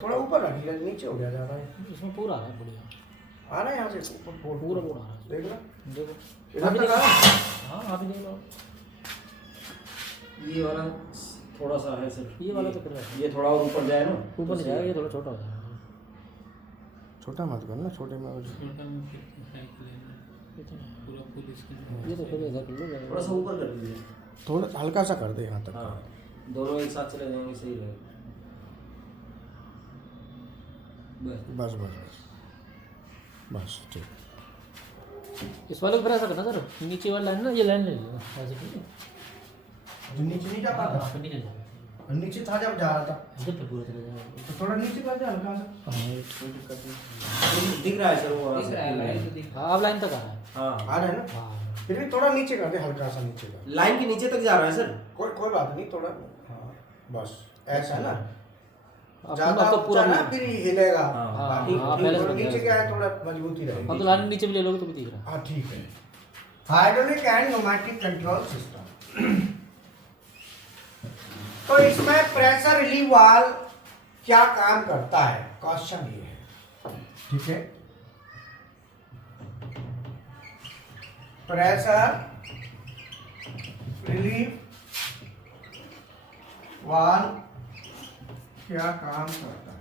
थोड़ा ऊपर रखिए, नीचे हो गया ज़्यादा। इसमें पूरा आ रहा है, बढ़िया आ रहा है यहाँ से ऊपर पूरा पूरा आ रहा है। देख लो, देखो इधर अभी तक आ रहा है। हाँ अभी देख लो। ये वाला थोड़ा सा है सर, ये वाला तो कर रहा है, ये थोड़ा और ऊपर जाए ना, ऊपर नहीं जाएगा, ये थोड़ा छोटा हो जाएगा। छोटा मत करना, छोटे में ये तो फिर ऐसा कर लो थोड़ा सा ऊपर कर दीजिए। थोड़ा हल्का सा कर दे यहाँ तक। हाँ, दोनों एक साथ चले जाएंगे, सही रहेगा। बस बस बस बस ठीक। इस वाले को फिर ऐसा करना सर, नीचे वाला लाइन ना, ये लाइन ले लेना ऐसे, ठीक है। जो नीचे नहीं जा पाता, हाँ, नीचे जाएगा, नीचे था जब जा रहा था, इधर पे पूरा चला जाएगा। तो थोड़ा नीचे कर दे हल्का सा। हाँ ये कोई दिक्कत नहीं। दिख रहा है सर, वो दिख रहा है, लाइन तो दिख हाँ अब लाइन तक आ रहा है। हाँ, आ रहा है ना, हाँ फिर भी थोड़ा नीचे कर दे, हल्का सा नीचे कर। लाइन के नीचे तक जा रहा है सर। कोई बात नहीं, थोड़ा हाँ बस ऐसा ना, अब ज्यादा तो पूरा ऊंचा ना फिर हिलेगा। हाँ, बाकी हाँ, ठीक, पहले से थोड़ा बन नीचे गया। क्या है, थोड़ा मजबूती अब रहेगी। तो लाइन नीचे भी ले लोगे तो भी दिख रहा है। हाँ ठीक है। Hydraulic and pneumatic control system. तो इसमें प्रेशर रिलीव वाल्व क्या काम करता है, क्वेश्चन ये है, ठीक है। प्रेशर रिलीव वाल्व क्या काम करता है।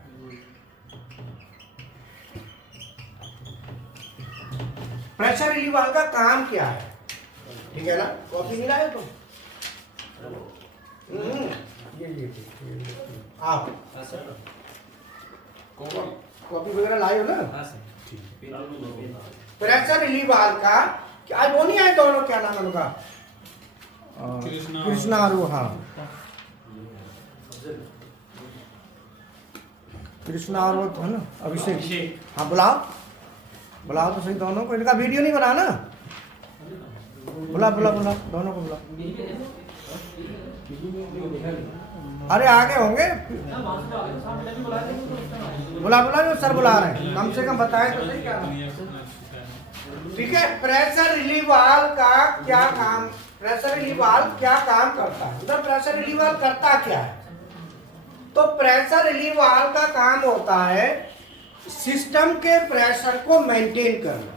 प्रेशर रिलीव वाल्व का काम क्या है, ठीक है ना। कॉफी मिला है तुम? ये आप हाँ सर, कॉफी वगैरह लाए हो ना। हाँ सर, प्रेशर रिलीव वाल्व का क्या, आज वो नहीं आए दोनों, क्या नाम है उनका, कृष्णा आरू, हाँ कृष्णा आरू है ना, अभिषेक, हाँ बुलाओ बुलाओ तो सही दोनों को, इनका वीडियो नहीं बना ना, बुला बुला बुला दोनों को बुला। अरे आगे होंगे, बुला बुला जो सर बुला रहे हैं, कम से कम बताए तो सही क्या। ठीक है, प्रेशर रिलीव वाल्व का क्या काम, प्रेशर रिलीव वाल्व क्या काम करता है, उधर प्रेशर रिलीव वाल्व करता क्या है। तो प्रेशर रिलीव वाल्व का काम होता है सिस्टम के प्रेशर को मेंटेन करना।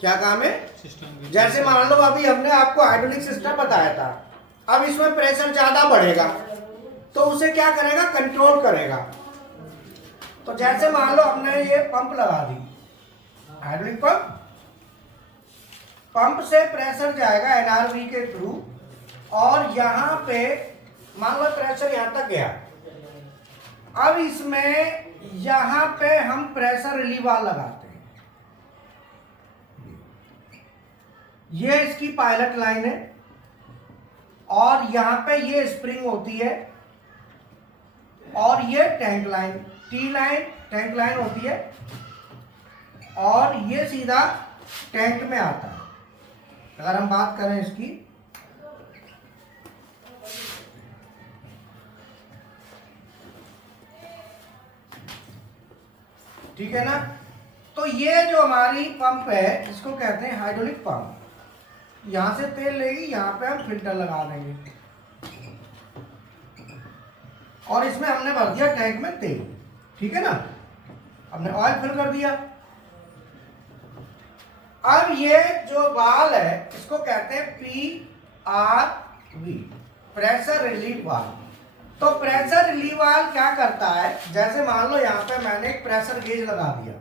क्या काम है, जैसे मान लो अभी हमने आपको हाइड्रोलिक सिस्टम बताया था, अब इसमें प्रेशर ज्यादा बढ़ेगा तो उसे क्या करेगा, कंट्रोल करेगा। तो जैसे मान लो हमने ये पंप लगा दी, हाइड्रोलिक पंप, पंप से प्रेशर जाएगा एनआरवी के थ्रू, और यहाँ पे मान लो प्रेशर यहाँ तक गया। अब इसमें यहाँ पे हम प्रेशर रिलीव वाल्व लगाते हैं, ये इसकी पायलट लाइन है, और यहाँ पे ये स्प्रिंग होती है, और ये tank line, T line tank line होती है, और ये सीधा टैंक में आता है। अगर हम बात करें इसकी, ठीक है ना। तो ये जो हमारी पंप है, इसको कहते हैं हाइड्रोलिक पंप। यहां से तेल लेगी, यहां पे हम फिल्टर लगा देंगे, और इसमें हमने भर दिया टैंक में तेल, ठीक है ना, हमने ऑयल फिल कर दिया। अब ये जो वाल्व है इसको कहते हैं PRV, प्रेशर रिलीव वाल्व। तो प्रेशर रिलीव वाल्व क्या करता है, जैसे मान लो यहां पे मैंने एक प्रेशर गेज लगा दिया,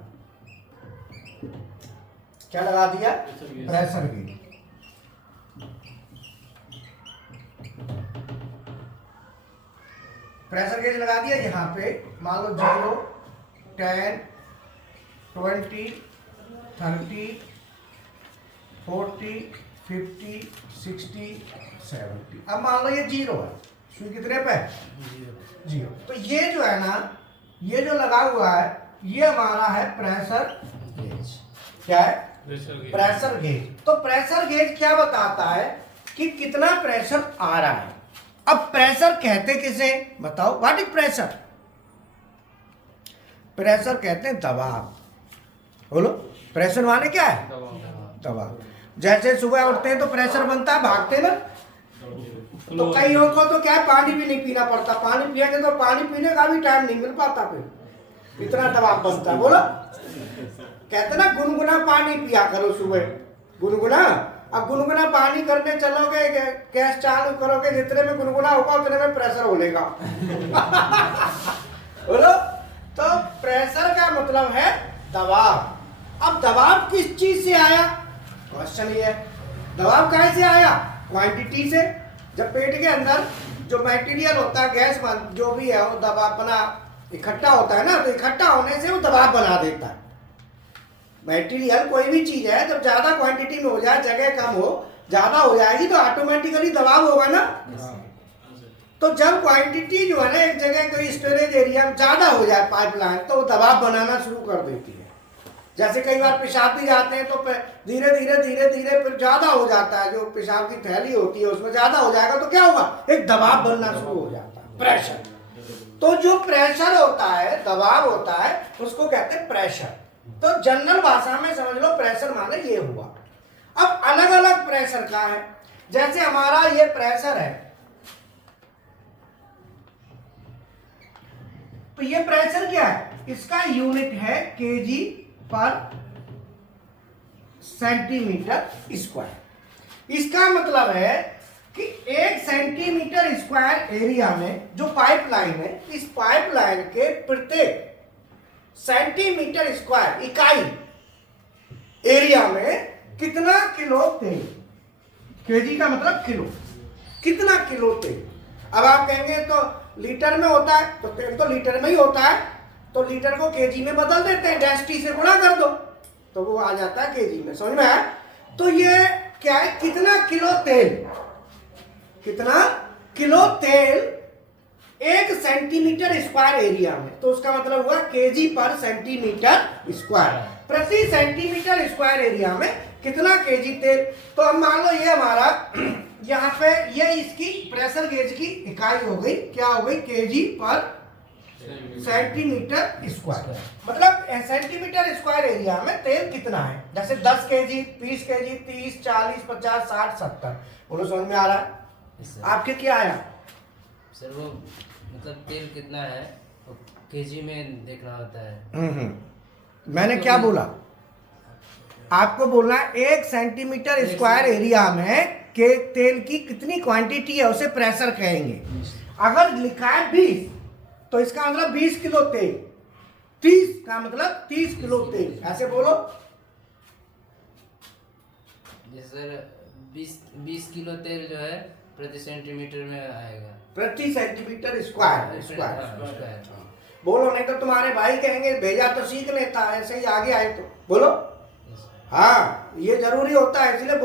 क्या लगा दिया, प्रेशर गेज। प्रेशर गेज लगा दिया, यहाँ पे मान लो 0, 10, 20, 30, 40, 50, 60, 70। अब मान लो ये 0 है, सुई कितने पे, 0। तो ये जो है ना, ये जो लगा हुआ है, ये हमारा है प्रेशर गेज। क्या है, प्रेशर गेज। तो प्रेशर गेज क्या बताता है कि कितना प्रेशर आ रहा है। अब प्रेशर कहते किसे, बताओ, व्हाट इज प्रेशर। प्रेशर कहते हैं दबाव, बोलो प्रेशर माने क्या है, दबाव। जैसे सुबह उठते हैं तो प्रेशर बनता है, भागते ना, तो कईयों को तो क्या है, पानी भी नहीं पीना पड़ता, पानी पिएंगे तो पानी पीने का भी टाइम नहीं मिल पाता, फिर इतना दबाव बनता है। बोलो, कहते ना गुनगुना पानी पिया करो सुबह, गुनगुना। अब गुनगुना पानी करने चलोगे, गैस चालू करोगे, जितने में गुनगुना होगा उतने में प्रेशर होलेगा। बोलो, तो प्रेशर का मतलब है दबाव। अब दबाव किस चीज से आया, क्वेश्चन ये है। दबाव कैसे आया, क्वांटिटी से। जब पेट के अंदर जो मटेरियल होता है, गैस जो भी है, वो दबाव बना इकट्ठा होता है ना, तो इकट्ठा होने से वो दबाव बना देता है। मटेरियल कोई भी चीज है, जब ज्यादा क्वांटिटी में हो जाए, जगह कम हो, ज्यादा हो जाएगी तो ऑटोमेटिकली दबाव होगा ना। तो जब क्वांटिटी जो है ना एक जगह कोई स्टोरेज एरिया में ज्यादा हो जाए पाइपलाइन, तो वो दबाव बनाना शुरू कर देती है। जैसे कई बार पेशाब भी जाते हैं तो धीरे धीरे धीरे धीरे फिर ज्यादा हो जाता है, जो पेशाब की थैली होती है उसमें ज्यादा हो जाएगा तो क्या होगा, एक दबाव बनना शुरू हो जाता है, प्रेशर। तो जो प्रेशर होता है, दबाव होता है, उसको कहते हैं प्रेशर। तो जनरल भाषा में समझ लो प्रेशर माने ये हुआ। अब अलग अलग प्रेशर का है, जैसे हमारा ये प्रेशर है, तो ये प्रेशर क्या है, इसका यूनिट है केजी पर सेंटीमीटर स्क्वायर। इसका मतलब है कि 1 सेंटीमीटर स्क्वायर एरिया में जो पाइपलाइन है, इस पाइपलाइन के प्रत्येक सेंटीमीटर स्क्वायर इकाई एरिया में कितना किलो तेल, केजी का मतलब किलो, कितना किलो तेल। अब आप कहेंगे तो लीटर में होता है, तो तेल तो लीटर में ही होता है, तो लीटर को केजी में बदल देते हैं, डेंसिटी से गुणा कर दो तो वो आ जाता है केजी में। समझ में आया। तो ये क्या है, कितना किलो तेल, कितना किलो तेल 1 सेंटीमीटर स्क्वायर एरिया में, तो उसका मतलब हुआ केजी पर सेंटीमीटर स्क्वायर। प्रति सेंटीमीटर स्क्वायर एरिया में कितना केजी तेल। तो अब मान लो ये हमारा यहाँ पे ये इसकी प्रेशर गेज की इकाई हो गई, क्या हो गई, केजी पर सेंटीमीटर स्क्वायर। मतलब सेंटीमीटर स्क्वायर एरिया में तेल कितना है, जैसे 10 केजी, 20 केजी, 30, 40, 50, 60, 70। बोलो समझ में आ रहा है। आपके क्या आया सर? वो मतलब तेल कितना है वो केजी में देखना होता है। मैंने क्या बोला, आपको बोलना है 1 सेंटीमीटर स्क्वायर एरिया में के तेल की कितनी क्वांटिटी है उसे प्रेशर कहेंगे। अगर लिखा है 20 तो इसका मतलब 20 किलो तेल, 30 का मतलब 30 किलो तेल, ऐसे बोलो। सर 20 किलो तेल जो है प्रति सेंटीमीटर में आएगा, प्रति सेंटीमीटर स्क्वायर। स्क्वायर। बोलो, नहीं तो तुम्हारे भाई कहेंगे भेजा तो सीखने था, ऐसे ही आगे आए तो बोलो। हाँ, ये जरूरी होता है, इसलिए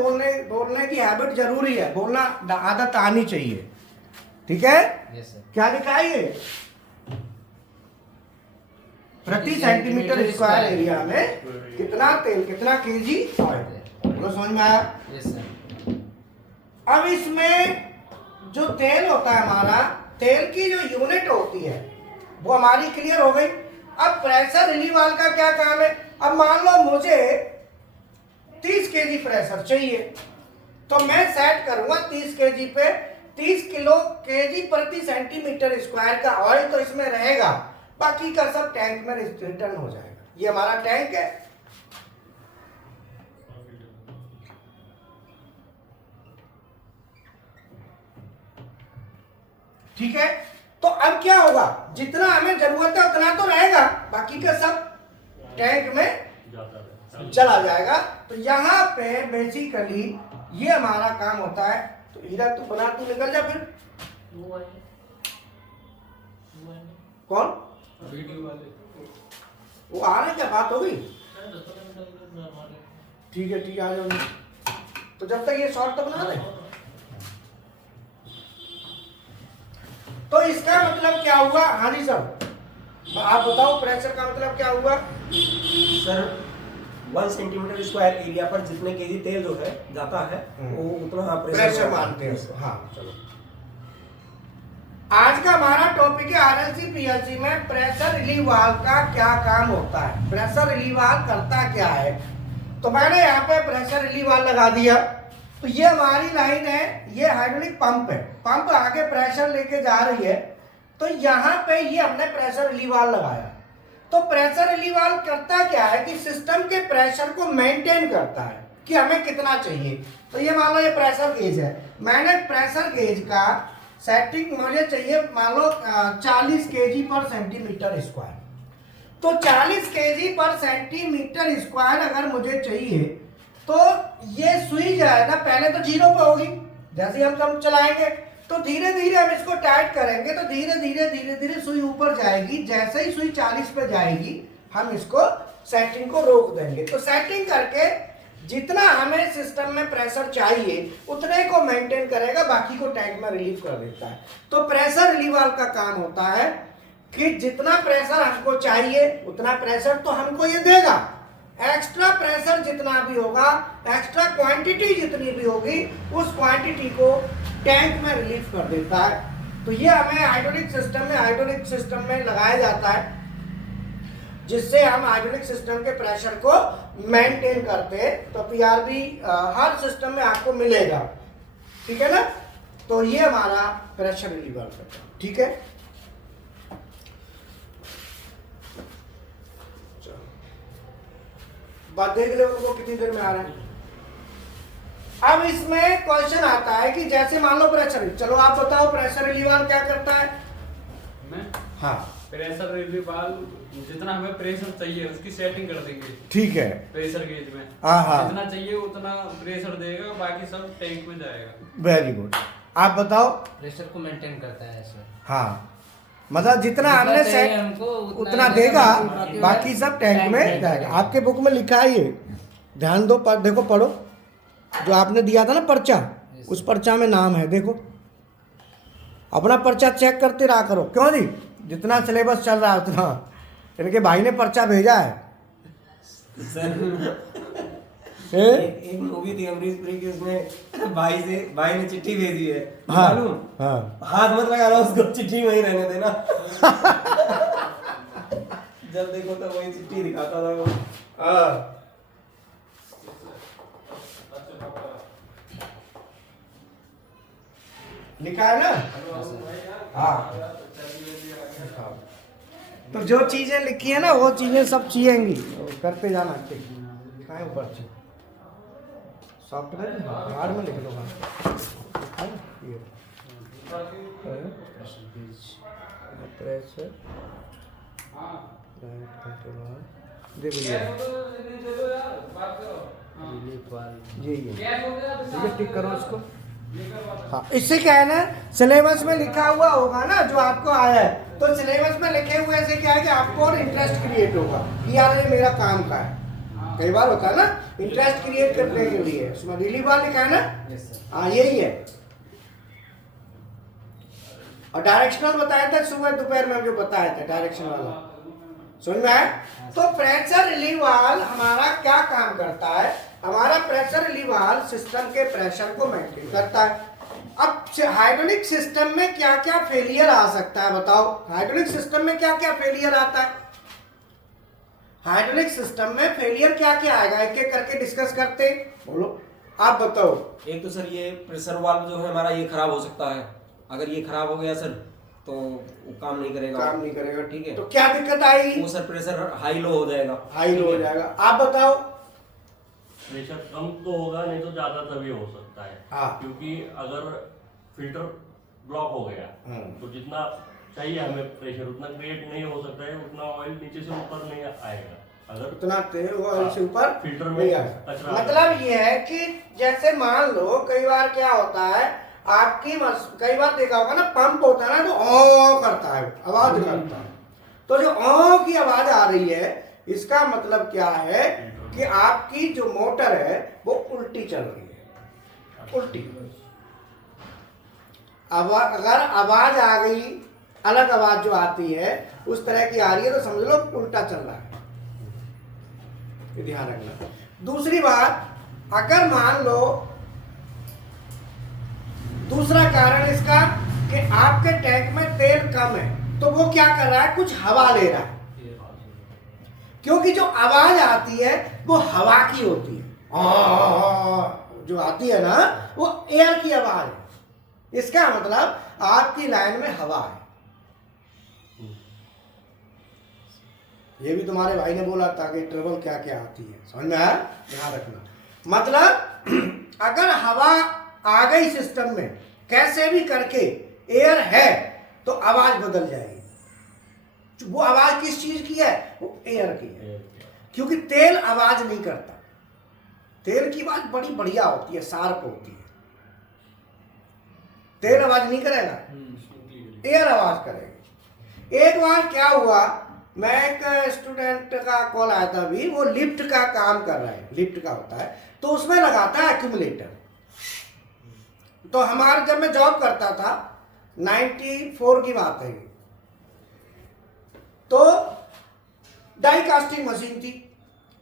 बोलने की हैबिट जरूरी है, बोलना आदत आनी चाहिए। ठीक है। क्या लिखा है ये, प्रति सेंटीमीटर स्क्वायर एरिया में कितना तेल, कितना केजी ऑयल। बोलो समझ में आया। Yes sir. अब इसमें जो तेल होता है हमारा, तेल की जो यूनिट होती है वो हमारी क्लियर हो गई। अब प्रेशर रिलीव वाल्व का क्या काम है। अब मान लो मुझे 30 केजी प्रेशर चाहिए, तो मैं सेट करूंगा 30 केजी पे 30 किलो केजी प्रति सेंटीमीटर स्क्वायर का ऑयल तो इसमें रहेगा, बाकी का सब टैंक में रिटर्न हो जाएगा। ये हमारा टैंक है। ठीक है। तो अब क्या होगा, जितना हमें जरूरत है उतना तो रहेगा, बाकी का सब टैंक में चला जाएगा। तो यहाँ पे बेसिकली ये हमारा काम होता है। तो हीरा तू बना, तू निकल जा फिर। कौन वीडियो वाले वो आ रहे, क्या बात हो गई। ठीक है, आ जाओ। तो जब तक ये शॉर्ट तो बना दे। तो इसका मतलब क्या हुआ। हाँ जी सर, आप बताओ प्रेशर का मतलब क्या हुआ। सर 1 सेंटीमीटर स्क्वायर एरिया पर जितने केजी तेल जो है जाता है वो उतना प्रेशर मानते हैं उसको। हाँ चलो, आज का हमारा टॉपिक है आरएलसी पीएलसी में प्रेशर रिलीव वाल्व का क्या काम होता है। प्रेशर रिलीव वाल्व करता क्या है। तो मैंने यहाँ पे प्रेशर रिलीव वाल्व लगा दिया। तो ये हमारी लाइन है, ये हाइड्रोलिक पंप है, पंप आगे प्रेशर लेके जा रही है। तो यहाँ पे ये हमने प्रेशर रिलीव वाल्व लगाया। तो प्रेशर रिलीव वाल्व करता क्या है कि सिस्टम के प्रेशर को मेंटेन करता है कि हमें कितना चाहिए। तो ये मान लो ये प्रेशर गेज है, मैंने प्रेशर गेज का सेटिंग मुझे चाहिए मान लो 40 kg पर सेंटीमीटर स्क्वायर। तो 40 kg पर सेंटीमीटर स्क्वायर अगर मुझे चाहिए तो ये सुई जो है ना पहले तो 0 पे होगी, जैसे हम चलाएंगे तो धीरे धीरे हम इसको टाइट करेंगे तो धीरे धीरे सुई ऊपर जाएगी। जैसे ही सुई 40 पे जाएगी हम इसको सेटिंग को रोक देंगे। तो सेटिंग करके जितना हमें सिस्टम में प्रेशर चाहिए उतने को मेंटेन करेगा, बाकी को टैंक में रिलीव कर देता है। तो प्रेशर रिलीव वाल्व का काम होता है कि जितना प्रेशर हमको चाहिए उतना प्रेशर तो हमको ये देगा, एक्स्ट्रा प्रेशर जितना भी होगा, एक्स्ट्रा क्वांटिटी जितनी भी होगी उस क्वांटिटी को टैंक में रिलीव कर देता है। तो ये हमें हाइड्रोलिक सिस्टम में लगाया जाता है, जिससे हम हाइड्रोलिक सिस्टम के प्रेशर को मेंटेन करते हैं। तो पीआरबी हर सिस्टम में आपको मिलेगा, ठीक है ना। तो ये हमारा प्रेशर रिलीव वाल्व है, ठीक है। बात देख ले उनको कितनी देर में आ रहा है। अब इसमें क्वेश्चन आता है कि जैसे मान लो प्रेशर, चलो आप बताओ प्रेशर रिलीव वाल्व क्या करता है। मैं हाँ, प्रेशर रिलीव वाल्व जितना हमें प्रेशर चाहिए उसकी सेटिंग कर देंगे, ठीक है। प्रेशर गेज में हाँ, जितना चाहिए उतना प्रेशर देगा, बाकी सब टैंक में जाएगा। Very good. आप बताओ। प्रेशर को मेंटेन करता है सर। हाँ, मतलब जितना हमने चाहिए सेट हमको उतना देगा, बाकी सब टैंक में जाएगा। आपके बुक में लिखा है ये, ध्यान दो, देखो पढ़ो, जो आपने दिया था ना पर्चा, उस पर्चा में नाम है, देखो अपना पर्चा चेक करते रहा करो। क्यों जी, जितना सिलेबस चल रहा है उतना, इनके भाई ने पर्चा भेजा है। सर एक मूवी थी अमरीश पुरी की, उसमें भाई ने चिट्ठी भेजी है, हाँ, मालूम? हाँ। हाथ मत लगा रहा उसको, चिट्ठी वहीं रहने देना। जब देखो तो वही चिट्ठी दिखाता था वो। लिखा है ना। हाँ, तो जो चीजें लिखी है ना वो चीजें सब चाहिएंगी, करते जाना। लिखा है ऊपर से सॉफ्टवेयर हार्ड में लिख लो। प्रेशर देखो ये ये टिक करो इसको। हाँ, इससे क्या है ना, सिलेबस में लिखा हुआ होगा ना जो आपको आया है, तो सिलेबस में लिखे हुए से क्या है कि आपको और इंटरेस्ट क्रिएट होगा कि यार ये मेरा काम का है। कई बार होता है ना, इंटरेस्ट क्रिएट करने के लिए उसमें रिलीव वाल्व लिखा है ना। हाँ, यही है। और डायरेक्शनल बताया था सुबह दोपहर में, जो बताया था डायरेक्शन वाला, समझ में आया। तो प्रेशर रिलीव वाल्व हमारा क्या काम करता है, हमारा प्रेशर रिलीव वाल्व सिस्टम के प्रेशर को मेंटेन करता है। अब हाइड्रोलिक सिस्टम में क्या क्या फेलियर आ सकता है बताओ। हाइड्रोलिक सिस्टम में क्या क्या फेलियर आता है, हाइड्रोलिक सिस्टम में फेलियर क्या क्या आएगा, एक एक करके डिस्कस करते, बोलो आप बताओ। एक तो सर ये प्रेशर वाल्व जो है हमारा ये खराब हो सकता है। अगर ये खराब हो गया सर तो वो काम नहीं करेगा, ठीक है। तो क्या दिक्कत आएगी, वो सर प्रेशर हाई लो हो जाएगा। आप बताओ। प्रेशर कम तो होगा, नहीं तो ज्यादा तभी हो सकता है। हाँ। क्योंकि अगर फिल्टर ब्लॉक हो गया तो जितना चाहिए हमें प्रेशर उतना क्रिएट नहीं हो सकता है, उतना ऑयल नीचे से ऊपर नहीं आएगा। अगर उतना तेल ऑयल से ऊपर फिल्टर नहीं में आएगा। कचरा मतलब ये है कि जैसे मान लो कई बार क्या होता है, आपकी कई बार देखा होगा ना, पंप होता है ना तो ओ करता है, आवाज करता है। तो जो ओ की आवाज आ रही है, इसका मतलब क्या है कि आपकी जो मोटर है वो उल्टी चल रही है, उल्टी। अब अगर आवाज आ गई, अलग आवाज जो आती है उस तरह की आ रही है, तो समझ लो उल्टा चल रहा है, ध्यान रखना। दूसरी बात, अगर मान लो दूसरा कारण इसका कि आपके टैंक में तेल कम है, तो वो क्या कर रहा है, कुछ हवा ले रहा है, क्योंकि जो आवाज आती है वो हवा की होती है, जो आती है ना वो एयर की आवाज है। इसका मतलब आपकी लाइन में हवा है। ये भी तुम्हारे भाई ने बोला था कि ट्रबल क्या क्या आती है, समझ में आया? ध्यान रखना। मतलब अगर हवा आ गई सिस्टम में कैसे भी करके, एयर है तो आवाज बदल जाएगी। वो आवाज किस चीज की है? वो एयर की है। क्योंकि तेल आवाज नहीं करता, तेल की आवाज बड़ी बढ़िया होती है, शार्प होती है। तेल आवाज नहीं करेगा, एयर आवाज करेगी। एक बार क्या हुआ, मैं एक स्टूडेंट का कॉल आया था अभी, वो लिफ्ट का काम कर रहा है, लिफ्ट का होता है, तो उसमें लगाता है एक्यूमुलेटर। तो हमारे जब मैं जॉब करता था 94 की बात है, तो डाई कास्टिंग मशीन थी।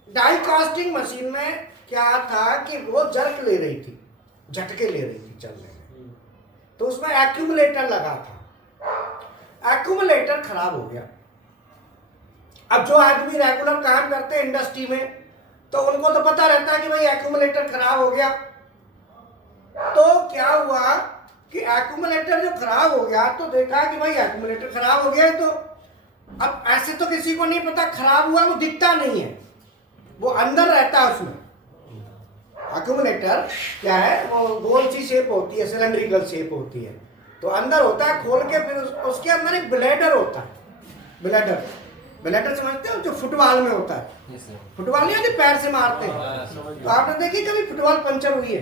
डाई कास्टिंग मशीन में क्या था कि वो जर्क ले रही थी, झटके ले रही थी चलने में, तो उसमें एक्यूमुलेटर लगा था। एक्यूमुलेटर खराब हो गया। अब जो आदमी रेगुलर काम करते हैं इंडस्ट्री में, तो उनको तो पता रहता है कि भाई एक्यूमुलेटर खराब हो गया। तो क्या हुआ कि एक्यूमुलेटर जो खराब हो गया, तो देखा कि भाई एक्यूमुलेटर खराब हो गया, तो अब ऐसे तो किसी को नहीं पता खराब हुआ, वो दिखता नहीं है, वो अंदर रहता है उसमें। एक्यूमुलेटर क्या है, वो गोल सी शेप होती है, सिलेंड्रिकल शेप होती है, तो अंदर होता है, खोल के फिर उसके अंदर एक ब्लेडर होता है। ब्लेडर, ब्लेडर समझते हो, जो फुटबॉल में होता है। फुटबॉल नहीं होती, पैर से मारते हैं। तो आपने देखी कभी फुटबॉल पंचर हुई है?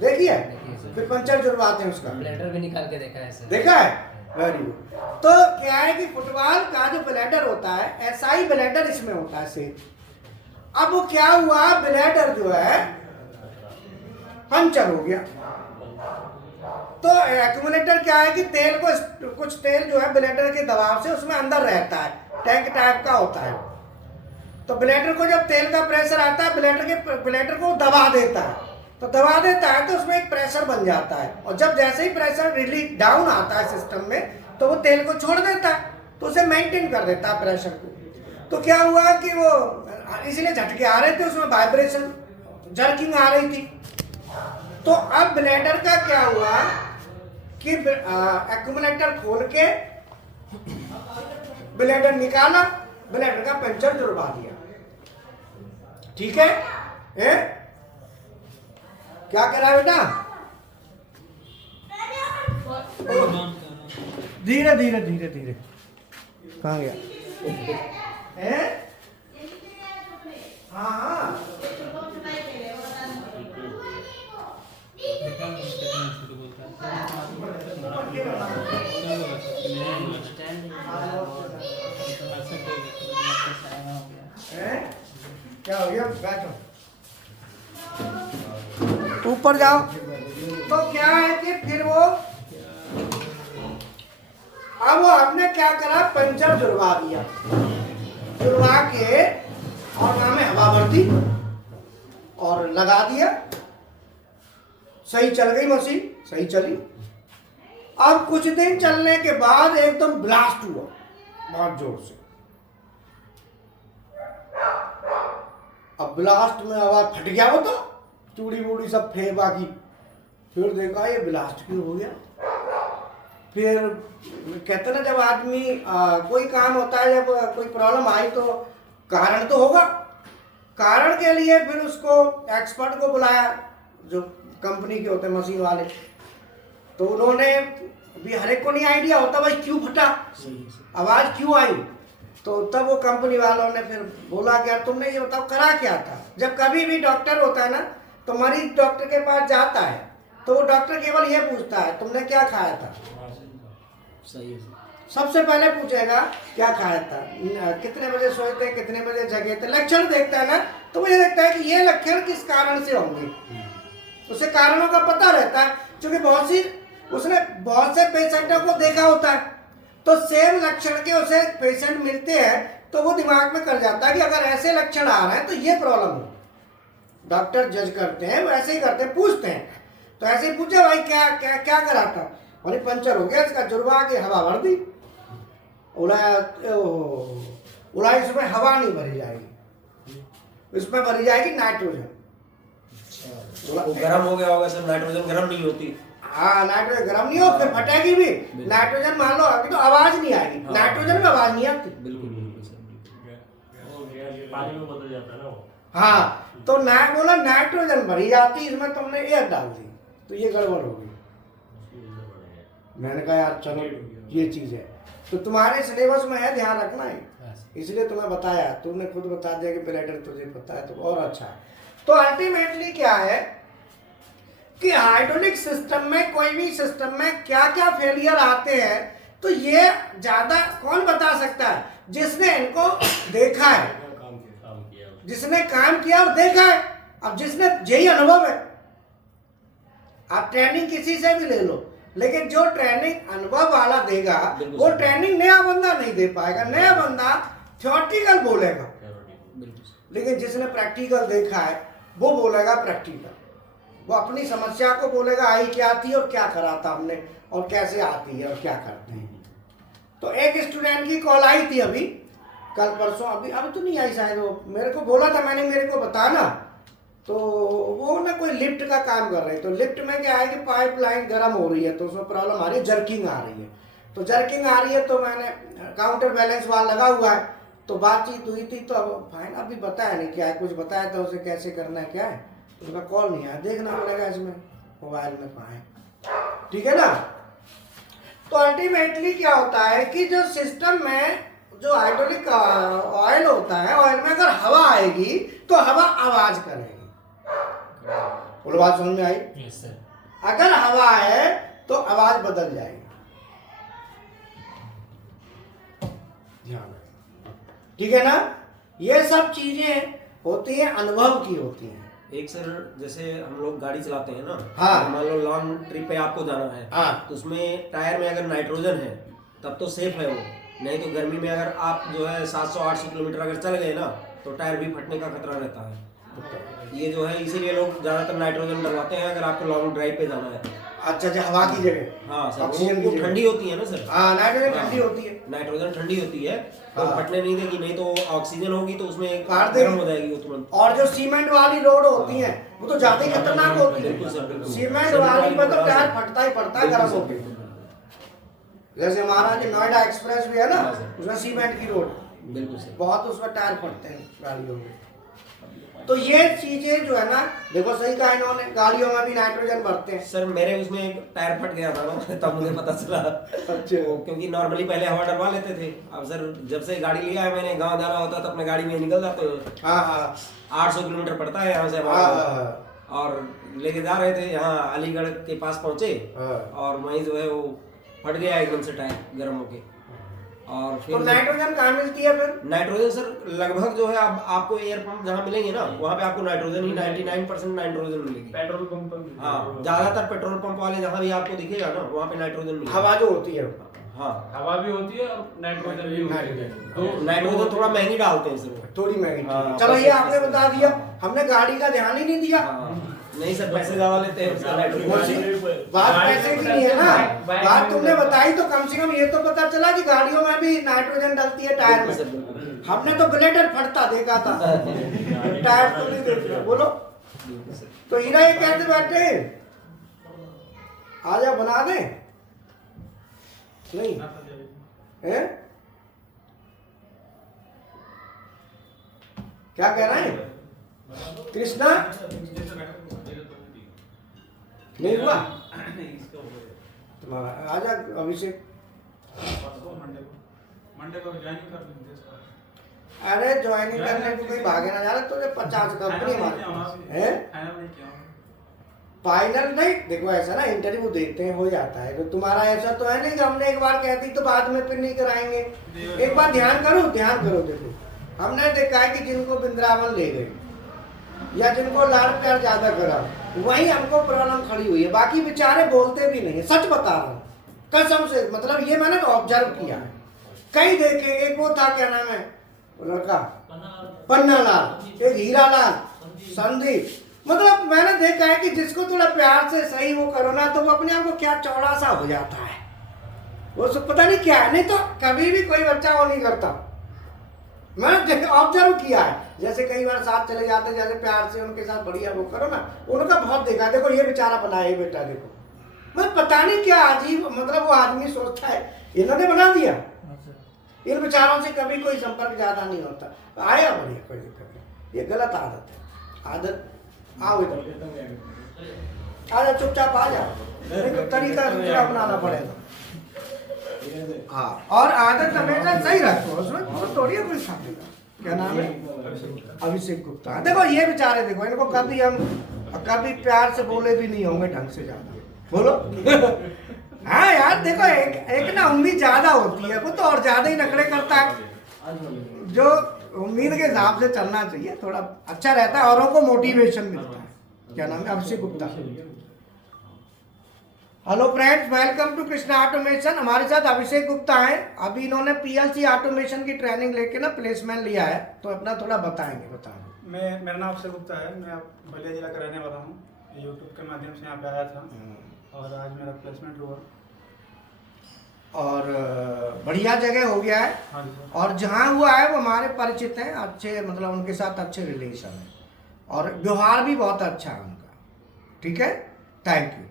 देखी है? फिर पंचर जुड़वाते हैं उसका। ब्लेडर भी निकाल के देखा है सर। देखा है? Very good. तो क्या है कि फुटबॉल का जो ब्लेडर होता है, ऐसा ही ब्लेडर इसमें होता है सेम। अब वो क्या हुआ, ब्लेडर जो है पंचर हो गया। तो एक्यूमुलेटर क्या है कि तेल को, कुछ तेल जो है ब्लेडर के दबाव से उसमें अंदर रहता है, टैंक टाइप का होता है। तो ब्लेडर को जब तेल का प्रेशर आता है, ब्लेडर को दबा देता है, तो दबा देता है तो उसमें एक प्रेशर बन जाता है, और जब जैसे ही प्रेशर रिलीज डाउन आता है सिस्टम में, तो वो तेल को छोड़ देता है, तो उसे मेंटेन कर देता है प्रेशर को। तो क्या हुआ कि वो इसलिए झटके आ रहे थे, उसमें वाइब्रेशन, जर्किंग आ रही थी। तो अब ब्लेडर का क्या हुआ कि एक्यूमुलेटर खोल के ब्लेडर निकाला, ब्लेडर का पंचर जुड़वा दिया। ठीक है? क्या कह रहा है बेटा? धीरे धीरे धीरे धीरे, कहाँ गया? हाँ हाँ, क्या हो गया? बैठो, ऊपर जाओ। तो क्या है कि फिर वो, अब वो हमने क्या करा, पंचर जुड़वा दिया, जुड़वा के और वहां में हवा भर दी और लगा दिया। सही चल गई मशीन, सही चली। अब कुछ दिन चलने के बाद एकदम ब्लास्ट हुआ बहुत जोर से। अब ब्लास्ट में आवाज फट गया, वो तो चूड़ी वूड़ी सब फेंका की। फिर देखा ये ब्लास्ट क्यों हो गया। फिर कहते ना, जब आदमी कोई काम होता है, जब कोई प्रॉब्लम आई तो कारण तो होगा। कारण के लिए फिर उसको एक्सपर्ट को बुलाया, जो कंपनी के होते हैं मशीन वाले। तो उन्होंने भी, हर एक को नहीं आइडिया होता भाई क्यों फटा, आवाज क्यों आई। तो तब वो कंपनी वालों ने फिर बोला कि यार तुमने ये बताओ करा क्या था। जब कभी भी डॉक्टर होता है ना, तो मरीज डॉक्टर के पास जाता है, तो वो डॉक्टर केवल ये पूछता है तुमने क्या खाया था। सही है। सबसे पहले पूछेगा क्या खाया था, कितने बजे सोए थे, कितने बजे जगे थे। लक्षण देखता है ना, तो वो ये देखता है कि ये लक्षण किस कारण से होंगे, उसे कारणों का पता रहता है। क्योंकि उसने बहुत से पेशेंटों को देखा होता है, तो सेम लक्षण के उसे पेशेंट मिलते हैं, तो वो दिमाग में कर जाता है कि अगर ऐसे लक्षण आ रहे हैं तो ये प्रॉब्लम हो। डॉक्टर जज करते हैं, वो ऐसे ही करते हैं, पूछते हैं। तो ऐसे ही पूछे भाई क्या क्या क्या करा था, और पंचर हो गया, इसका जुड़वा के हवा भर दी। इसमें हवा नहीं भरी जाएगी, इसमें भरी जाएगी नाइट्रोजन। वो गर्म हो गया होगा सर, नाइट्रोजन गर्म नहीं होती। हाँ, नाइट्रोजन गर्म नहीं हो, फिर फटेगी भी। नाइट्रोजन मान लो अभी तो आवाज नहीं आएगी, नाइट्रोजन में आवाज नहीं आती। बिल्कुल बिल्कुल सर। वो पानी में बदल जाता है ना वो। हाँ, तो बोला नाइट्रोजन भरी जाती, इसमें तुमने एयर डाल दी, तो ये गड़बड़ हो गई। मैंने कहा यार चलो ये चीज है, तो तुम्हारे सिलेबस में है, ध्यान रखना है, इसलिए तुम्हें बताया, तुमने खुद बता दिया कि ब्लेडर तुझे पता है, तो और अच्छा है। तो अल्टीमेटली क्या है कि हाइड्रोलिक सिस्टम में, कोई भी सिस्टम में क्या क्या फेलियर आते हैं, तो ये ज्यादा कौन बता सकता है? जिसने इनको देखा है, जिसने काम किया और देखा है। अब जिसने, यही अनुभव है। आप ट्रेनिंग किसी से भी ले लो, लेकिन जो ट्रेनिंग अनुभव वाला देगा वो ट्रेनिंग नया बंदा नहीं दे पाएगा। नया बंदा थ्योरेटिकल बोलेगा, लेकिन जिसने प्रैक्टिकल देखा है वो बोलेगा प्रैक्टिकल। वो अपनी समस्या को बोलेगा, आई क्या थी और क्या करा था हमने और कैसे आती है और क्या करते हैं। तो एक स्टूडेंट की कॉल आई थी अभी, कल परसों, अभी तो नहीं आई शायद, वो मेरे को बोला था, मैंने मेरे को बताना। तो वो ना कोई लिफ्ट का काम कर रहे हैं, तो लिफ्ट में क्या है कि पाइपलाइन गर्म हो रही है, तो उसमें प्रॉब्लम आ रही है, जर्किंग आ रही है। तो जर्किंग आ रही है, तो मैंने काउंटर बैलेंस वाल लगा हुआ है, तो बातचीत हुई थी, तो अब फाइन अभी बताया नहीं क्या है, कुछ बताया था उसे कैसे करना है क्या है, तो उसका कॉल नहीं आया, देखना पड़ेगा इसमें मोबाइल में कहाँ है, ठीक है ना। तो अल्टीमेटली क्या होता है कि जो सिस्टम में जो हाइड्रोलिक ऑयल होता है, ऑयल में अगर हवा आएगी तो हवा आवाज करेगी। बोलो, बात समझ में आई? Yes sir. अगर हवा है तो आवाज बदल जाएगी, ध्यान रखना, ठीक है ना। ये सब चीजें होती हैं, अनुभव की होती हैं। एक सर, जैसे हम लोग गाड़ी चलाते हैं ना, हाँ। मान लो लॉन्ग ट्रिप पे आपको जाना है, हाँ। तो उसमें टायर में अगर नाइट्रोजन है तब तो सेफ है वो, नहीं तो गर्मी में अगर आप जो है 700-800 किलोमीटर अगर चल गए ना, तो टायर भी फटने का खतरा रहता है। ये जो है इसीलिए लोग ज्यादातर नाइट्रोजन डलवाते हैं अगर आपको लॉन्ग ड्राइव पे जाना है। अच्छा, हवा की जगह। हाँ सर, ऑक्सीजन वो की जगह। ठंडी होती है ना सर। हाँ, नाइट्रोजन ठंडी होती है, नाइट्रोजन ठंडी होती है, तो हाँ। फटने नहीं देगी, नहीं तो ऑक्सीजन होगी तो उसमें फाड़ देगी। गर्म हो जाएगी वो तुरंत। और जो सीमेंट वाली रोड होती है वो तो ज्यादा ही खतरनाक होती है। बिल्कुल सर, बिल्कुल। सीमेंट वाली में तो टायर फटता ही पड़ता है गर्म होकर। जैसे हमारा जो नोएडा एक्सप्रेस भी है ना, उसमें सीमेंट की रोड, बिल्कुल सर, बहुत उसमें टायर फटते हैं गाड़ियों में। तो ये चीजें जो है ना, देखो सही कहा इन्होंने, गाड़ियों में भी नाइट्रोजन भरते हैं। सर मेरे उसमें एक टायर फट गया था ना, तब मुझे पता चला। अच्छा। क्योंकि नॉर्मली पहले हवा डलवा लेते थे, अब सर जब से गाड़ी लिया है मैंने, गांव जाना होता तो अपने गाड़ी में निकल जाते हैं। हाँ हाँ 800 किलोमीटर पड़ता है यहाँ से हाँ हमारा, और लेके जा रहे थे, यहाँ अलीगढ़ के पास पहुंचे, हाँ। और वहीं जो है वो फट गया एकदम से टायर गर्म होके। और तो फिर नाइट्रोजन कहाँ मिलती है फिर? नाइट्रोजन सर लगभग जो है अब आपको एयर पंप जहाँ मिलेंगे ना, वहाँ पे आपको नाइट्रोजन ही 99% नाइट्रोजन मिलेगी। पेट्रोल पंप पर। हाँ, ज्यादातर पेट्रोल पंप वाले जहाँ भी आपको दिखेगा ना, वहाँ पे नाइट्रोजन मिलेगा। हवा जो होती है, हाँ, हवा भी होती है और नाइट्रोजन भी होती है। तो नाइट्रोजन थोड़ा महंगी डालते हैं सर। थोड़ी महंगी। हाँ, चलो ये 25% आपने बता दिया, हमने गाड़ी का ध्यान ही नहीं दिया। हाँ, नहीं सर, पैसे ज्यादा लेते हैं उसका नाइट्रोजन। बात पैसे की नहीं है ना, बात तुमने बताई तो कम से कम ये तो पता चला कि गाड़ियों में भी नाइट्रोजन डलती है टायर में। हमने तो ब्लेडर फटता देखा था, टायर तो नहीं देखा। बोलो, तो हीरा ये कहते बैठे आजा बना दे, नहीं है? क्या कह रहे हैं कृष्णा? नहीं हुआ तुम्हारा? आजा अभिषेक। मंडे को ज्वाइनिंग कर लेंगे इसका। अरे ज्वाइनिंग करने को कोई भागे ना जा रहा, तुझे 50 कंपनी है फाइनल नहीं किया। फाइनल नहीं, देखो ऐसा ना, इंटरव्यू देते हैं, हो जाता है। तो तुम्हारा ऐसा तो है नहीं कि हमने एक बार कह दी तो बाद में फिर नहीं कराएंगे। एक बार ध्यान करो। देखो हमने देखा है कि जिनको वृंदावन ले गए या जिनको लाड़ प्यार ज्यादा करा, वही हमको प्रॉब्लम खड़ी हुई है। बाकी बेचारे बोलते भी नहीं है, सच बता रहा हूँ कसम से। मतलब ये मैंने ऑब्जर्व किया है, कई देखे। एक वो था, क्या नाम है वो लड़का, पन्ना लाल, एक हीरा लाल, संदीप। मतलब मैंने देखा है कि जिसको थोड़ा प्यार से सही वो करो ना, तो वो अपने आप को क्या चौड़ा सा हो जाता है। वो सब पता नहीं क्या है, नहीं तो कभी भी कोई बच्चा वो नहीं करता। मैंने ऑब्जर्व किया है, जैसे कई बार साथ चले जाते, जैसे प्यार से उनके साथ बढ़िया वो करो ना, उनका बहुत देखा है। देखो ये बेचारा बना है, ये बेटा देखो, मैं पता नहीं क्या अजीब, मतलब वो आदमी सोचता है इन्होंने बना दिया। इन बेचारों से कभी कोई संपर्क ज्यादा नहीं होता, आया बढ़िया, कोई दिक्कत नहीं। ये गलत आदत है, आदत आओ इधर, आ जाओ चुपचाप आ जाओ, तरीका दूसरा अपनाना पड़ेगा। हाँ, और आदत हमेशा सही रखो, उसमें बहुत थोड़ी है कोई खाने का। क्या नाम है? अभिषेक गुप्ता। देखो ये बेचारे, देखो इनको कभी प्यार से बोले भी नहीं होंगे ढंग से, ज्यादा बोलो। हाँ यार देखो, एक ना उम्मीद ज्यादा होती है, वो तो और ज्यादा ही नखरे करता है। जो उम्मीद के हिसाब से चलना चाहिए, थोड़ा अच्छा रहता है, औरों को मोटिवेशन मिलता है। क्या नाम है? Abhishek Gupta. Hello friends, welcome to Krishna automation. हमारे साथ अभिषेक गुप्ता हैं। अभी इन्होंने पीएलसी ऑटोमेशन की ट्रेनिंग लेके ना प्लेसमेंट लिया है, तो अपना थोड़ा बताएंगे। मेरा नाम अभिषेक गुप्ता है। मैं बलिया जिला का रहने वाला हूँ। यूट्यूब के माध्यम से यहाँ पे आया था और आज मेरा प्लेसमेंट हुआ और बढ़िया जगह हो गया है। हाँ जी सर। और जहाँ हुआ है वो हमारे परिचित हैं, अच्छे, मतलब उनके साथ अच्छे रिलेशन है और व्यवहार भी बहुत अच्छा है उनका। ठीक है, थैंक यू।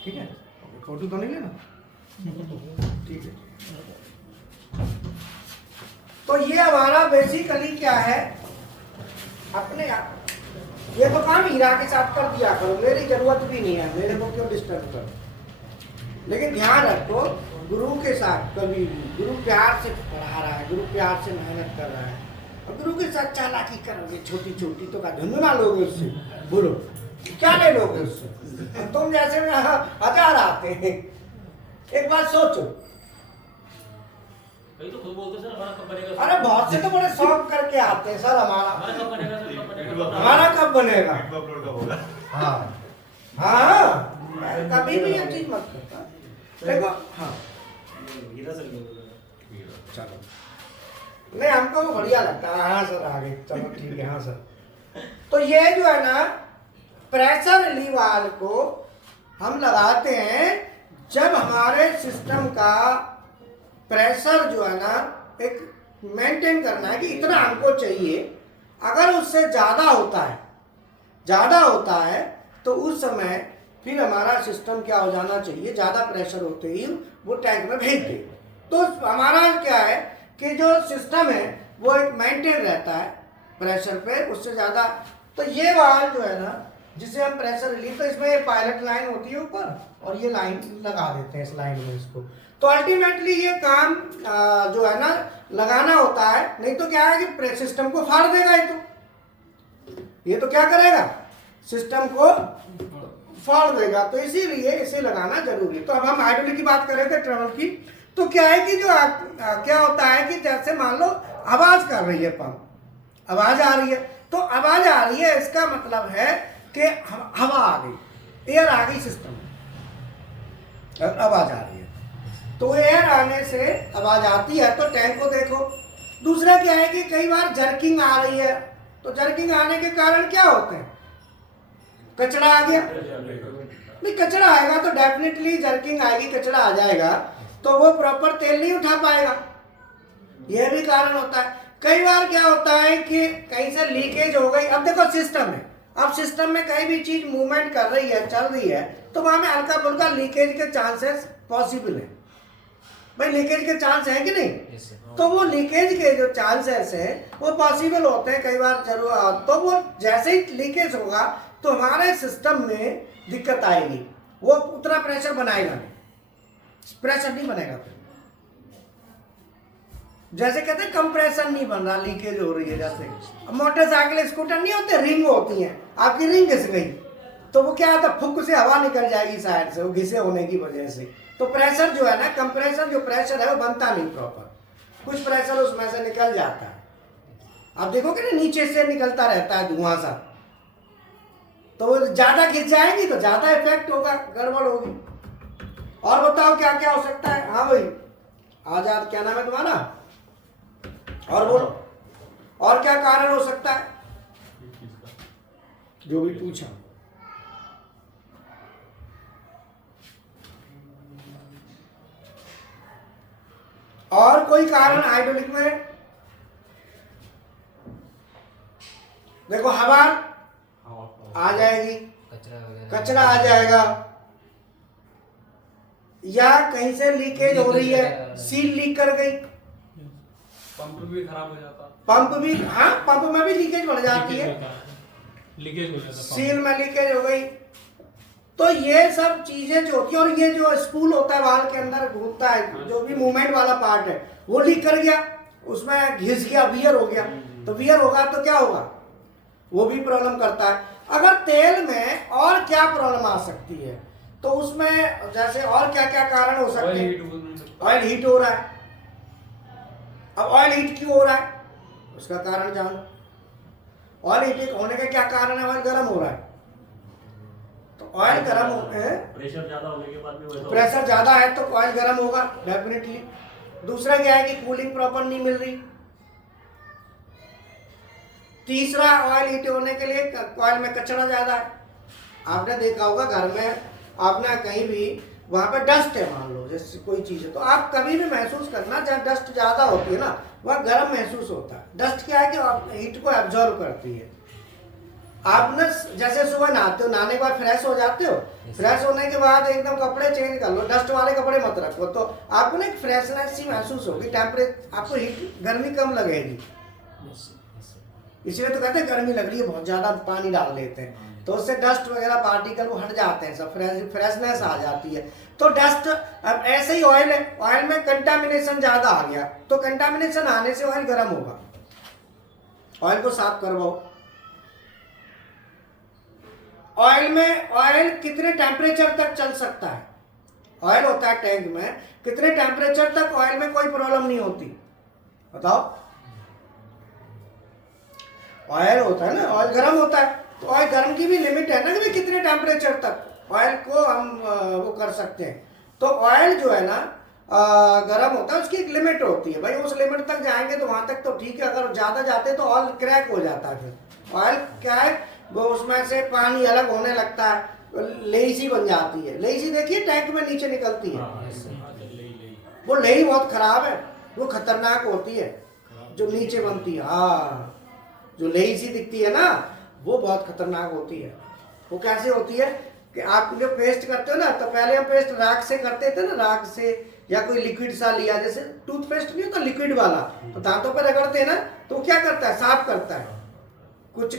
ठीक है, फोटो तो नहीं लेना? ठीक है। तो ये हमारा बेसिकली क्या है, अपने आप ये तो काम हीरा के साथ कर दिया करो, मेरी जरूरत भी नहीं है, मेरे को क्यों डिस्टर्ब करो। लेकिन ध्यान रखो, गुरु के साथ कभी भी, गुरु प्यार से पढ़ा रहा है, गुरु प्यार से मेहनत कर रहा है, और गुरु के साथ चालाकी करोगे छोटी छोटी तो क्या धुंधला लोगे उससे? बोलो क्या ले लोगे उससे? तुम जैसे में 1000 आते हैं। एक बात सोचो, तो खुद बोलते सर हमारा कब बनेगा? अरे बहुत से तो बड़े शौक करके आते हैं, सर हमारा कब बनेगा सर? कब बनेगा? हमारा कब बनेगा? हाँ हाँ, कभी भी ये चीज मत करता। देखो हाँ, चलो नहीं, हमको बढ़िया लगता है। हाँ सर आगे चलो, ठीक है। हाँ सर, तो ये जो है ना, प्रेशर रिलीव वाल्व को हम लगाते हैं जब हमारे सिस्टम का प्रेशर जो है ना, एक मेंटेन करना है कि इतना हमको चाहिए। अगर उससे ज़्यादा होता है तो उस समय फिर हमारा सिस्टम क्या हो जाना चाहिए, ज़्यादा प्रेशर होते ही वो टैंक में भेज दे। तो हमारा क्या है कि जो सिस्टम है वो एक मेंटेन रहता है प्रेशर पे, उससे ज़्यादा। तो ये वाल्व जो है ना, जिसे हम प्रेशर रिलीव, तो इसमें ये पायलट लाइन होती है ऊपर, और ये लाइन लगा देते हैं इस लाइन में इसको। तो अल्टीमेटली ये काम जो है ना लगाना होता है, नहीं तो क्या है कि सिस्टम को फाड़ देगा। ये तो क्या करेगा, सिस्टम को फाड़ देगा। तो इसीलिए इसे लगाना जरूरी। तो अब हम हाइड्रोलिक की बात करें थे, ट्रबल की, तो क्या है कि जो क्या होता है कि जैसे मान लो आवाज कर रही है पंप, आवाज आ रही है, तो आवाज आ रही है, इसका मतलब है कि हवा आ गई, एयर आ गई सिस्टम में, आवाज आ रही है। तो एयर आने से आवाज आती है, तो टैंक को देखो। दूसरा क्या है कि कई बार जर्किंग आ रही है, तो जर्किंग आने के कारण क्या होते हैं, कचरा आ गया। नहीं, कचरा आएगा तो डेफिनेटली जर्किंग आएगी, कचरा आ जाएगा, तो वो प्रॉपर तेल नहीं उठा पाएगा। यह भी कारण होता है। कई बार क्या होता है कि कहीं से लीकेज हो गई। अब देखो सिस्टम है, अब सिस्टम में कहीं भी चीज मूवमेंट कर रही है, चल रही है, तो वहां में हल्का फुल्का लीकेज के चांसेस पॉसिबल है। भाई लीकेज के चांस है कि नहीं? तो वो लीकेज के जो चांसेस है वो पॉसिबल होते हैं कई बार जरूर। तो वो जैसे ही लीकेज होगा तो हमारे सिस्टम में दिक्कत आएगी, वो उतना प्रेशर बनाएगा नहीं, प्रेशर नहीं बनेगा। फिर जैसे कहते हैं कंप्रेशन नहीं बन रहा, लीकेज हो रही है। जैसे मोटरसाइकिल स्कूटर नहीं होते, रिंग होती है, आपकी रिंग घिस गई तो वो क्या होता है, फुक से हवा निकल जाएगी साइड से, वो घिसे होने की वजह से। तो प्रेशर जो है ना, कंप्रेसर जो प्रेशर है वो बनता नहीं प्रॉपर, कुछ प्रेशर उसमें से निकल जाता है। आप देखोगे ना नीचे से निकलता रहता है धुआं सा, तो वो ज्यादा खिंच जाएंगी तो ज्यादा इफेक्ट होगा, गड़बड़ होगी। और बताओ क्या क्या हो सकता है? हाँ भाई आजाद, क्या नाम है तुम्हारा? और बोलो, और क्या कारण हो सकता है जो भी पूछा? और कोई कारण हाइड्रोलिक में? देखो हवा आ जाएगी, कचरा वगैरह कचरा आ जाएगा, या कहीं से लीकेज हो रही है, सील लीक कर गई, पंप भी खराब हो जाता, पंप भी, हाँ पंप में भी लीकेज बढ़ जाती है, लीकेज हो जाता है सील में लीकेज हो गई। तो ये सब चीजें जो होती है, और ये जो स्पूल होता है वाल के अंदर घूमता है, जो भी मूवमेंट वाला पार्ट है वो लीक कर गया, उसमें घिस गया, वियर हो गया, तो वियर होगा तो क्या होगा, वो भी प्रॉब्लम करता है। अगर तेल में और क्या प्रॉब्लम आ सकती है, तो उसमें जैसे और क्या क्या कारण हो सकते हैं। ऑयल हीट हो रहा है। अब ऑयल हीट क्यों हो रहा है, उसका कारण जानो। ऑयल हीट होने का क्या कारण है, ऑयल गर्म हो रहा है, तो ऑयल गर्म होते हैं, प्रेशर ज्यादा होने के बाद भी वैसा प्रेशर ज्यादा है तो ऑयल गर्म होगा डेफिनेटली। दूसरा क्या है कि कूलिंग प्रॉपर नहीं मिल रही। तीसरा ऑयल हीट होने के लिए ऑयल में कचरा ज्यादा है। आपने देखा होगा घर में, आपने कहीं भी वहां पे डस्ट है मान लो, जैसे कोई चीज है, तो आप कभी भी महसूस करना जहाँ डस्ट ज्यादा होती है ना वह गर्म महसूस होता है। डस्ट क्या है कि हीट को एब्जॉर्व करती है। आपने जैसे सुबह नहाते हो, नहाने के बाद फ्रेश हो जाते हो, फ्रेश होने के बाद एकदम कपड़े चेंज कर लो, डस्ट वाले कपड़े मत रखो, तो आपको ना एक फ्रेशनेस सी महसूस होगी, टेम्परेचर आपको हीट गर्मी कम लगेगी। इसलिए तो कहते हैं गर्मी लग रही है, बहुत ज्यादा पानी डाल लेते हैं तो उससे डस्ट वगैरह पार्टिकल वो हट जाते हैं, सब फ्रेशनेस आ जाती है। तो डस्ट, अब ऐसे ही ऑयल है, ऑयल में कंटामिनेशन ज्यादा आ गया, तो कंटामिनेशन आने से ऑयल गर्म होगा। ऑयल को साफ करवाओ। ऑयल में, ऑयल कितने टेम्परेचर तक चल सकता है, ऑयल होता है टैंक में, कितने टेम्परेचर तक ऑयल में कोई प्रॉब्लम नहीं होती, बताओ। ऑयल होता है ना, ऑयल गर्म होता है, तो ऑयल गर्म की भी लिमिट है ना कि कितने टेम्परेचर तक ऑयल को हम वो कर सकते हैं। तो ऑयल जो है ना गर्म होता है, उसकी एक लिमिट होती है भाई, उस लिमिट तक जाएंगे तो वहां तक तो ठीक है, अगर ज्यादा जाते तो ऑयल क्रैक हो जाता है। फिर ऑयल क्या है, वो उसमें से पानी अलग होने लगता है, लेसी बन जाती है। लेसी देखिए टैंक में नीचे निकलती है, वो लेई बहुत खराब है, वो खतरनाक होती है जो नीचे बनती है। हाँ, जो लेसी दिखती है ना वो बहुत खतरनाक होती है। वो कैसे होती है कि आप जो पेस्ट करते हो ना, तो पहले हम पेस्ट राख से करते थे ना, राख से या कोई लिक्विड सा लिया, जैसे टूथपेस्ट नहीं होता लिक्विड वाला, तो दांतों पर रगड़ते हैं ना, तो क्या करता है, साफ करता है, कुछ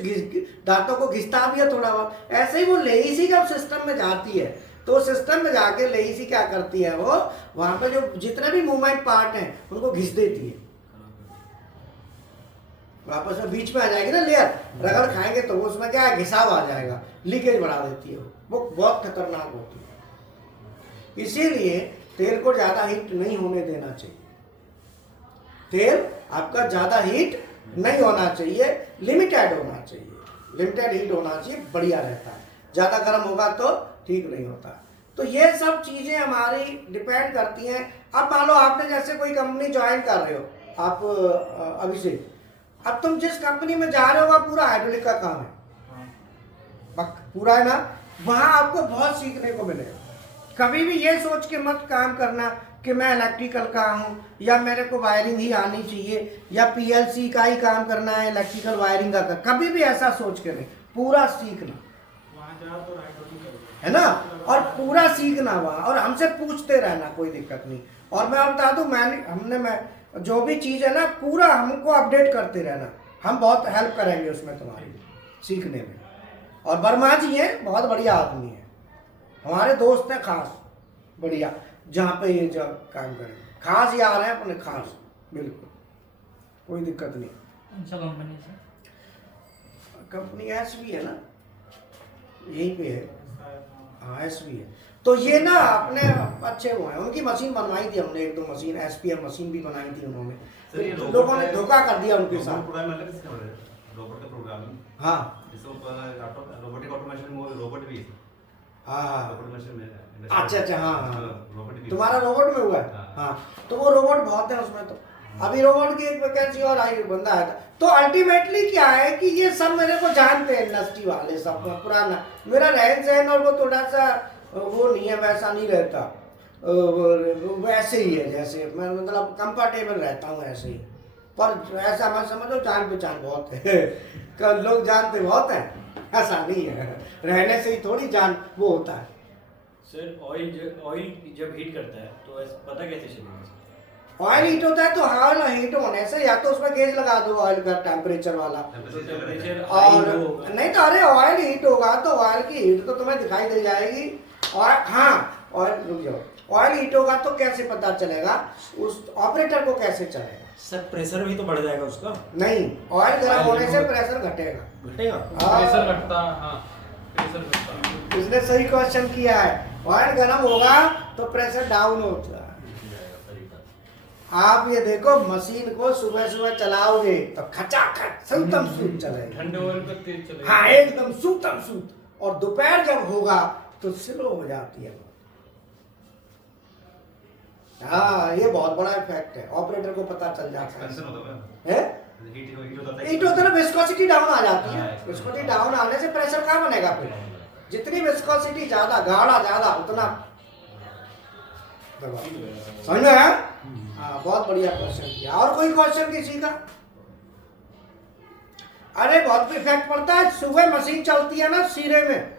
दांतों को घिसता भी है थोड़ा बहुत। ऐसे ही वो लेसी जब सिस्टम में जाती है, तो सिस्टम में जाके लेसी क्या करती है, वो वहां पे जो जितने भी मूवमेंट पार्ट हैं उनको घिस देती है, वापस में बीच में आ जाएगी ना लेयर, रगड़ खाएंगे तो वो उसमें क्या है, घिसाव आ जाएगा, लीकेज बढ़ा देती है, वो बहुत खतरनाक होती है। इसीलिए तेल को ज्यादा हीट नहीं होने देना चाहिए। तेल आपका ज्यादा हीट नहीं होना चाहिए, लिमिटेड होना चाहिए, लिमिटेड हीट होना चाहिए, बढ़िया रहता है। ज्यादा गर्म होगा तो ठीक नहीं होता। तो ये सब चीजें हमारी डिपेंड करती हैं। अब मान लो आपने जैसे कोई कंपनी ज्वाइन कर रहे हो, आप अभिषेक, अब तुम जिस कंपनी में जा रहे हो वह पूरा हाइड्रोलिक का काम है, पूरा है ना, वहां आपको बहुत सीखने को मिलेगा। कभी भी ये सोच के मत काम करना कि मैं इलेक्ट्रिकल का हूँ या मेरे को वायरिंग ही आनी चाहिए या पीएलसी का ही काम करना है, इलेक्ट्रिकल वायरिंग का कभी भी ऐसा सोच के नहीं, पूरा सीखना है ना, और पूरा सीखना वहाँ, और हमसे पूछते रहना, कोई दिक्कत नहीं। और मैं बता दूं, मैं जो भी चीज़ है ना पूरा हमको अपडेट करते रहना, हम बहुत हेल्प करेंगे उसमें तुम्हारी सीखने में। और वर्मा जी हैं, बहुत बढ़िया आदमी है, हमारे दोस्त हैं खास, बढ़िया, जहाँ पे ये जब काम करेंगे खास यार हैं अपने, खास, बिल्कुल कोई दिक्कत नहीं। कौन सा कंपनी से? कंपनी एसवी है ना, यहीं पे है, हाँ एसवी है। तो ये ना अपने अच्छे वो हैं, उनकी मशीन बनवाई थी हमने, एक दो मशीन एसपीएम मशीन भी बनाई थी उन्होंने, तो लोगों ने धोखा कर दिया उनके साथ। रोबोट का प्रोग्रामिंग, हाँ रोबोटिक ऑटोमेशन में रोबोट भी, हाँ ऑटोमेशन में, अच्छा हाँ हाँ, रोबोट भी तुम्हारा रोबोट में हुआ है? हाँ, तो वो रोबोट बहुत है उसमें। तो अभी रोबोट की एक वैकेंसी और आई, बंदा आया था। तो अल्टीमेटली क्या है कि ये सब मेरे को जानते हैं इंडस्ट्री वाले सब, पुराना मेरा रहन सहन और वो थोड़ा सा वो नहीं है, वैसा नहीं रहता, वैसे ही है जैसे मैं, मतलब कंफर्टेबल रहता हूँ ऐसे ही, पर ऐसा मैं समझो जान पहचान बहुत है लोग जानते बहुत हैं, ऐसा नहीं है, रहने से ही थोड़ी जान वो होता है। सर ऑयल जब हीट करता है तो पता कैसे चलेगा? ऑयल हीट होता है तो ऑयल हीट होने से या तो उसमें गेज लगा दो ऑयल का टेम्परेचर वाला, टेम्परेचर और नहीं तो अरे ऑयल हीट होगा तो ऑयल की हीट तो तुम्हें दिखाई दे जाएगी। और हाँ ऑयल, रुक जाओ, ऑयल हीट होगा तो कैसे पता चलेगा, उस ऑपरेटर को कैसे चलेगा? सर प्रेशर भी तो बढ़ जाएगा उसका। नहीं, ऑयल गर्म होने से प्रेशर घटेगा। घटेगा? प्रेशर घटता है, हाँ प्रेशर घटता है। इसने सही क्वेश्चन किया है, ऑयल गर्म होगा तो प्रेशर डाउन होता है। आप ये देखो मशीन को सुबह सुबह चलाओगे तो खचाखच सूतम सूत चलेगा, ठंडे ऑयल पे तेज चलेगा। हाँ एकदम सूतम सूत, और दोपहर जब होगा तो स्लो हो जाती है। हाँ ये बहुत बड़ा इफेक्ट है, ऑपरेटर को पता चल जाता एक्सपेंशन है। होता है? हीट होता हीट होता है, विस्कोसिटी डाउन आ जाती है। विस्कोसिटी डाउन आने से प्रेशर कहाँ बनेगा फिर? जितनी विस्कोसिटी ज्यादा, गाढ़ा ज्यादा, उतना समझ में आया? हाँ बहुत बढ़िया क्वेश्चन किया। और कोई क्वेश्चन किसी का? अरे बहुत इफेक्ट पड़ता है, सुबह मशीन चलती है ना सिरे में,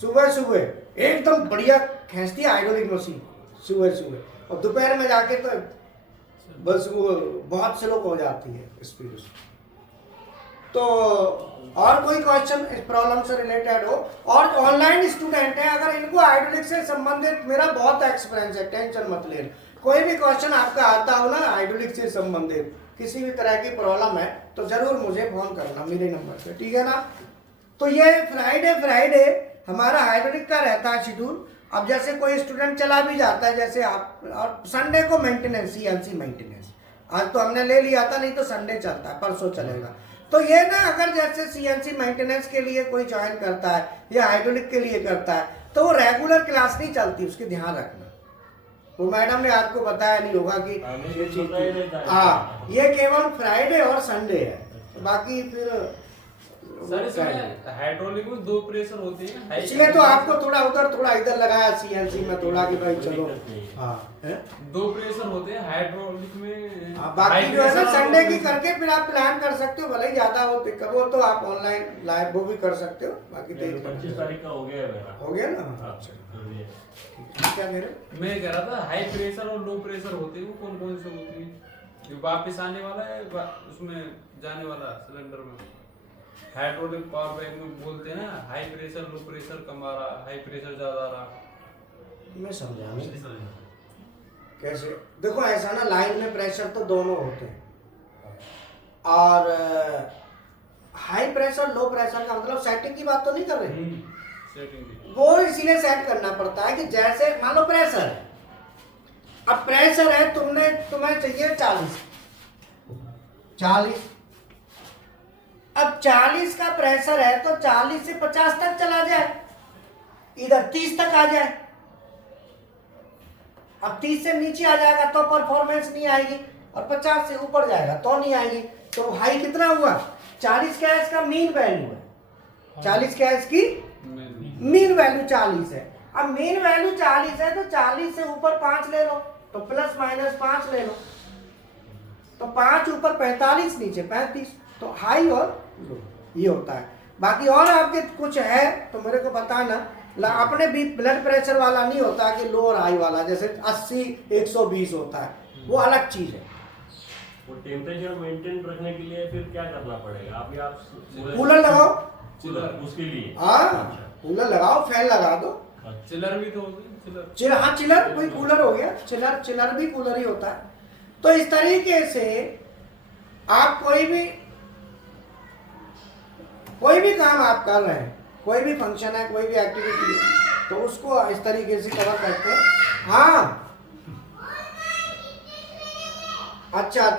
सुबह सुबह एकदम बढ़िया खींचती है हाइड्रोलिक मशीन सुबह सुबह, और दोपहर में जाके तो बस वो बहुत स्लो हो जाती है स्पीड। तो और कोई क्वेश्चन इस प्रॉब्लम से रिलेटेड हो? और ऑनलाइन स्टूडेंट है, अगर इनको हाइड्रोलिक से संबंधित मेरा बहुत एक्सपीरियंस है, टेंशन मत लेना। कोई भी क्वेश्चन आपका आता हो ना हाइड्रोलिक से संबंधित, किसी भी तरह की प्रॉब्लम है तो जरूर मुझे फोन करना मेरे नंबर पे, ठीक है ना? तो ये फ्राइडे हमारा हाइड्रोलिक का रहता है शेड्यूल। अब जैसे कोई स्टूडेंट चला भी जाता है, जैसे आप, और संडे को मेंटेनेंस, सीएनसी मेंटेनेंस, आज तो हमने ले लिया था, नहीं तो संडे चलता है, परसों चलेगा। तो ये ना अगर जैसे सीएनसी मेंटेनेंस के लिए कोई ज्वाइन करता है या हाइड्रोलिक के लिए करता है तो वो रेगुलर क्लास नहीं चलती, उसकी ध्यान रखना। वो मैडम ने आपको बताया नहीं होगा कि ये चीज, हाँ ये केवल फ्राइडे और संडे है, बाकी फिर सर इसमें हाइड्रोलिक में 2 प्रेशर होते हैं, इसलिए तो आपको थोड़ा उधर थोड़ा इधर लगाया सीएनसी में थोड़ा कि भाई चलो। हाँ है? 2 प्रेशर होते हैं हाइड्रोलिक में। हाँ, बाकी जो है ना संडे की करके फिर आप प्लान कर सकते हो, भले ही ज्यादा हो दिक्कत हो तो आप ऑनलाइन लाइव वो भी कर सकते हो। बाकी 25 तारीख का हो गया है मेरा। हो गया ना? अच्छा क्या कह रहे? मैं कह रहा था हाई प्रेशर और लो प्रेशर होते हैं, वो कौन कौन से होते हैं? जो वापस आने वाला है उसमें जाने वाला सिलेंडर में, हाइड्रोलिक पावर बैंक में बोलते हैं ना हाई प्रेशर लो प्रेशर कम आ रहा, हाई प्रेशर ज्यादा आ रहा। मैं समझा नहीं कैसे। देखो ऐसा ना, लाइन में प्रेशर तो दोनों होते हैं, और हाई प्रेशर लो प्रेशर का मतलब सेटिंग की बात तो नहीं कर रहे, सेटिंग वो इसीलिए सेट करना पड़ता है कि जैसे मान लो प्रेशर है, अब प्रेशर है तुम्हें चाहिए 40, अब 40 का प्रेशर है तो 40 से 50 तक चला जाए, इधर 30 तक आ जाए। अब 30 से नीचे आ जाएगा तो परफॉर्मेंस नहीं आएगी, और 50 से ऊपर जाएगा तो नहीं आएगी। तो हाई कितना हुआ? 40 क्या है, इसका मीन वैल्यू है। 40 क्या है, इसकी मीन वैल्यू 40 है। अब मीन वैल्यू 40 है तो 40 से ऊपर 5 ले लो, तो प्लस माइनस 5 ले लो, तो 5 ऊपर 45, नीचे 35, तो हाई और लो ये होता है। बाकी और आपके कुछ है तो मेरे को बताना। अपने भी ब्लड प्रेशर वाला नहीं होता कि लो और हाई वाला, जैसे 80-120 होता है, वो अलग चीज है। वो टेम्परेचर मेंटेन रखने के लिए फिर क्या करना पड़ेगा? आप कूलर लगाओ, उसके लिए? हाँ कूलर लगाओ, फैन लगा दो। चिलर भी तो होती है, चिलर, हाँ चिलर कोई कूलर हो गया, चिलर भी कूलर ही होता है। तो इस तरीके से आप कोई भी काम आप कर रहे हैं, कोई भी फंक्शन है, कोई भी एक्टिविटी है, तो उसको इस तरीके से कवर करते हैं। हाँ अच्छा,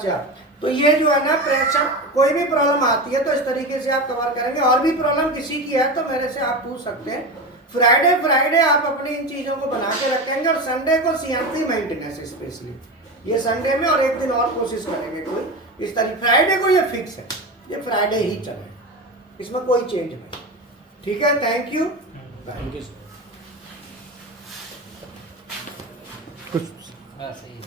तो ये जो है ना प्रेशर, कोई भी प्रॉब्लम आती है तो इस तरीके से आप कवर करेंगे। और भी प्रॉब्लम किसी की है तो मेरे से आप पूछ सकते हैं। फ्राइडे आप अपनी इन चीज़ों को बना के रखेंगे, और संडे को सीएनसी मेंटेनेंस स्पेशली ये संडे में, और एक दिन और कोशिश करेंगे कोई इस तरीके। फ्राइडे को ये फिक्स है, ये फ्राइडे ही चले, इसमें कोई चेंज नहीं। ठीक है, थैंक यू। हाँ सही है।